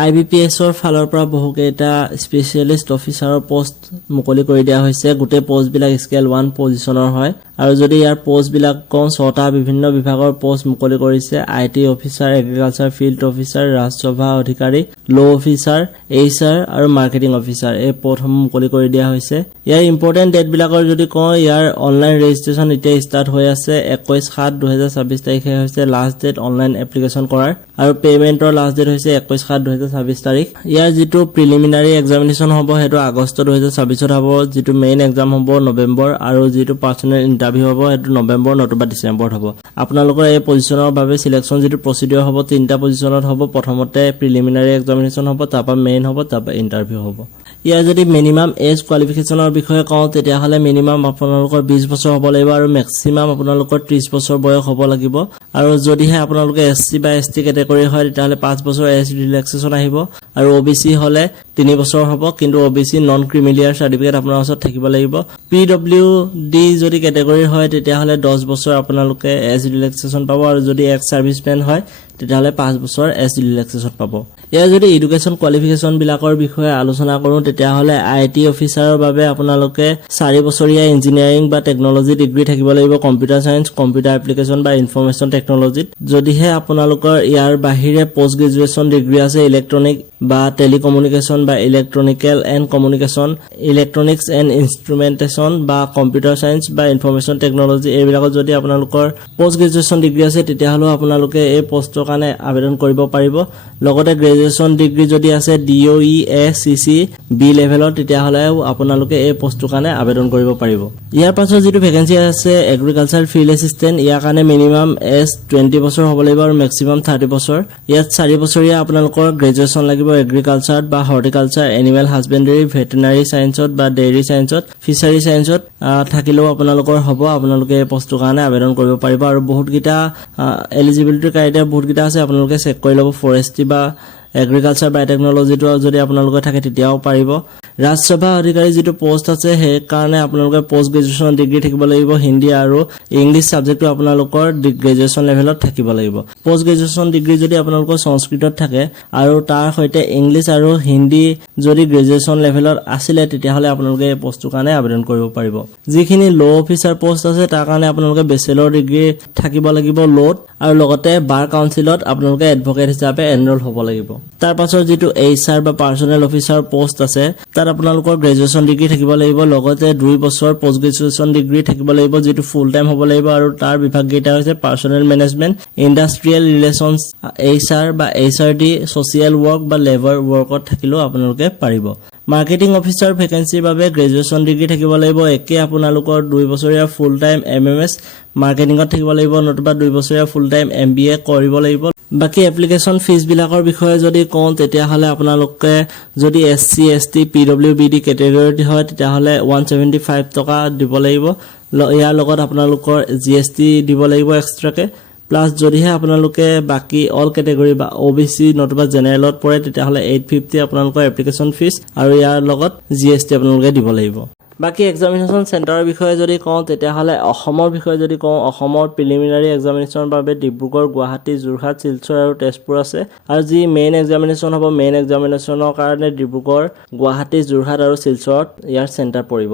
IBPS ফালৰ পৰা বহুকেইটা স্পেচিয়েলিষ্ট অফিচাৰৰ পোষ্ট মুকলি কৰি দিয়া হৈছে। গোটেই পোষ্টবিলাক স্কেল 1 পজিচনৰ হয় আৰু যদি ইয়াৰ পোষ্টবিলাক কওঁ 6টা বিভিন্ন বিভাগৰ পোষ্ট মুকলি কৰিছে। IT officer, agriculture field officer, ৰাজসভা অধিকাৰী, ল' অফিচাৰ, HR আৰু মাৰ্কেটিং অফিচাৰ এই পদসমূহ মুকলি কৰি দিয়া হৈছে। ইয়াৰ ইম্পৰ্টেণ্ট ডেটবিলাকৰ যদি কওঁ ইয়াৰ অনলাইন ৰেজিষ্ট্ৰেশ্যন এতিয়া ষ্টাৰ্ট হৈ আছে। 21/7/2026 তাৰিখে হৈছে লাষ্ট ডেট অনলাইন এপ্লিকেশ্যন কৰাৰ আৰু পেমেন্টৰ লাষ্ট ডেট হৈছে 21/7/2026 তাৰিখ। ইয়াৰ যিটো প্ৰিলিমিনাৰী এক্সামিনেশ্যন হ'ব সেইটো আগষ্ট 2026 হ'ব, যিটো মেইন এক্সাম হ'ব নৱেম্বৰ আৰু যিটো পাৰ্চনেল ইণ্টাৰভিউ হ'ব সেইটো নৱেম্বৰ নতুবা ডিচেম্বৰত হ'ব। আপোনালোকৰ এই পজিচনৰ বাবে সিলেকশ্যন যিটো প্ৰচিডিউৰ হ'ব 3টা পজিচনত হ'ব। প্ৰথমতে প্ৰিলিমিনাৰী এক্সামিনেশ্যন হ'ব, তাৰপৰা মেইন হ'ব, তাৰপৰা ইণ্টাৰভিউ হ'ব। ইয়াৰ যদি মিনিমাম এজ কোৱালিফিকেশ্যনৰ বিষয়ে কওঁ তেতিয়াহ'লে মিনিমাম আপোনালোকৰ 20 বছৰ হ'ব লাগিব আৰু মেক্সিমাম আপোনালোকৰ 30 বছৰ বয়স হ'ব লাগিব। আৰু যদিহে আপোনালোকে SC বা ST কেটেগৰী হয় তেতিয়াহ'লে 5 বছৰ এজ ৰিলেক্সেশ্যন আহিব আৰু OBC হ'লে 3 বছৰ হ'ব, কিন্তু OBC নন ক্ৰিমিলিয়াৰ চাৰ্টিফিকেট আপোনাৰ ওচৰত থাকিব লাগিব। PWD যদি কেটেগৰী হয় তেতিয়াহ'লে 10 বছৰ আপোনালোকে এজ ৰিলেক্সেশ্যন পাব আৰু যদি এক্স চাৰ্ভিচমেন হয় তেতিয়াহ'লে 5 বছৰ এজ ৰিলেক্সেশ্যন পাব। ইয়াৰ যদি এডুকেশ্যন কোৱালিফিকেশ্যন বিলাকৰ বিষয়ে আলোচনা কৰোঁ তেতিয়াহ'লে IT অফিচাৰৰ বাবে আপোনালোকে 4 বছৰীয়া ইঞ্জিনিয়াৰিং বা টেকনলজি ডিগ্ৰী থাকিব লাগিব, কম্পিউটাৰ চায়েন্স, কম্পিউটাৰ এপ্লিকেশ্যন বা ইনফৰমেশ্যন টেকনলজিত। যদিহে আপোনালোকৰ ইয়াৰ বাহিৰে পোষ্ট গ্ৰেজুৱেশ্যন ডিগ্ৰী আছে ইলেক্ট্ৰনিক বা টেলিকমিউনিকেশ্যন বা ইলেক্ট্ৰনিকেল এণ্ড কমিউনিকেশ্যন, ইলেক্ট্ৰনিক্স এণ্ড ইনষ্ট্ৰুমেণ্টেশ্যন বা কম্পিউটাৰ চায়েন্স বা ইনফৰমেশ্যন টেকনলজি এইবিলাকত যদি আপোনালোকৰ পোষ্ট গ্ৰেজুৱেশ্যন ডিগ্ৰী আছে তেতিয়াহ'লেও আপোনালোকে এই পোষ্টৰ কাৰণে আবেদন কৰিব পাৰিব। লগতে গ্ৰেজুৱেশ্যন ডিগ্ৰী যদি আছে DOE ACC B লেভেলৰ তেতিয়াহ'লেও আপোনালোকে এই পোষ্টৰ কাৰণে আবেদন কৰিব পাৰিব। ইয়াৰ পাছত যিটো ভেকেঞ্চি আছে এগ্ৰিকালচাৰ ফিল্ড এছিষ্টেণ্ট, ইয়াৰ কাৰণে মিনিমাম এজ 20 বছৰ হ'ব লাগিব আৰু মেক্সিমাম 30 বছৰ। ইয়াত 4 বছৰীয়া আপোনালোকৰ গ্ৰেজুৱেশ্যন লাগিব এগ্ৰিকালচাৰত বা হৰ্টিকালচাৰ, এনিমেল হাজবেণ্ডাৰী, ভেটেনাৰী চায়েন্সত বা ডেইৰী চায়েন্সত, ফিচাৰী চায়েন্সত থাকিলেও আপোনালোকৰ হ'ব। আপোনালোকে এই পোষ্টৰ কাৰণে আবেদন কৰিব পাৰিব আৰু বহুতকেইটা এলিজিবিলিটি ক্ৰাইটেৰিয়া বহুতকেইটা আছে, আপোনালোকে চেক কৰি ল'ব। ফৰেষ্ট্ৰি বা এগ্ৰিকালচাৰ বায়'টেকনলজিটো যদি আপোনালোকে থাকে তেতিয়াও পাৰিব। ৰাজসভা অধিকাৰী যিটো পোষ্ট আছে সেই কাৰণে আপোনালোকে পোষ্ট গ্ৰেজুৱেশ্যন ডিগ্ৰী থাকিব লাগিব। হিন্দী আৰু ইংলিছ ছাবজেক্টটো আপোনালোকৰ গ্ৰেজুৱেশ্যন লেভেলত থাকিব লাগিব। পোষ্ট গ্ৰেজুৱেশ্যন ডিগ্ৰী যদি আপোনালোকৰ সংস্কৃতত থাকে আৰু তাৰ সৈতে ইংলিছ আৰু হিন্দী যদি গ্ৰেজুৱেশ্যন লেভেলত আছিলে তেতিয়াহ'লে আপোনালোকে এই পোষ্টৰ কাৰণে আবেদন কৰিব পাৰিব। যিখিনি ল' অফিচাৰ পোষ্ট আছে তাৰ কাৰণে আপোনালোকে বেচেলৰ ডিগ্ৰী থাকিব লাগিব ল'ত আৰু লগতে বাৰ কাউন্সিলত আপোনালোকে এডভকেট হিচাপে এনৰোল হ'ব লাগিব। তাৰ পাছত যিটো HR বা পাৰ্চনেল অফিচাৰ পোষ্ট আছে তাত আপোনালোকৰ গ্ৰেজুৱেশ্যন ডিগ্ৰী থাকিব লাগিব, লগতে 2 বছৰ পোষ্ট গ্ৰেজুৱেশ্যন ডিগ্ৰী থাকিব লাগিব যিটো ফুল টাইম হ'ব লাগিব আৰু তাৰ বিভাগকেইটা হৈছে personal management, industrial relations, HR বা HRD, ছ'চিয়েল ৱৰ্ক বা লেবাৰ ৱৰ্কত থাকিলেও আপোনালোকে পাৰিব। মাৰ্কেটিং অফিচাৰ ভেকেঞ্চিৰ বাবে গ্ৰেজুৱেশ্যন ডিগ্ৰী থাকিব লাগিব। একে আপোনালোকৰ 2 বছৰীয়া ফুল টাইম MMS মাৰ্কেটিঙত থাকিব লাগিব, নতুবা 2 বছৰীয়া ফুল টাইম MBA কৰিব লাগিব। বাকী এপ্লিকেশ্যন ফিজবিলাকৰ বিষয়ে যদি কওঁ তেতিয়াহ'লে আপোনালোকে যদি SC ST PWBD কেটেগৰীত হয় তেতিয়াহ'লে 175 টকা দিব লাগিব। ইয়াৰ লগত আপোনালোকৰ GST দিব লাগিব এক্সট্ৰাকে। প্লাছ যদিহে আপোনালোকে বাকী অল কেটেগৰী বা OBC নতুবা জেনেৰেলত পৰে তেতিয়াহ'লে 850 আপোনালোকৰ এপ্লিকেশ্যন ফিজ আৰু ইয়াৰ লগত GST আপোনালোকে দিব লাগিব। বাকী এক্সামিনেশ্যন চেণ্টাৰৰ বিষয়ে যদি কওঁ তেতিয়াহ'লে অসমৰ বিষয়ে যদি কওঁ অসমৰ প্ৰিলিমিনাৰী এক্সামিনেশ্যনৰ বাবে ডিব্ৰুগড়, গুৱাহাটী, যোৰহাট, শিলচৰ আৰু তেজপুৰ আছে আৰু যি মেইন এক্সামিনেশ্যন হ'ব মেইন এক্সামিনেশ্যনৰ কাৰণে ডিব্ৰুগড়, গুৱাহাটী, যোৰহাট আৰু শিলচৰত ইয়াৰ চেণ্টাৰ পৰিব।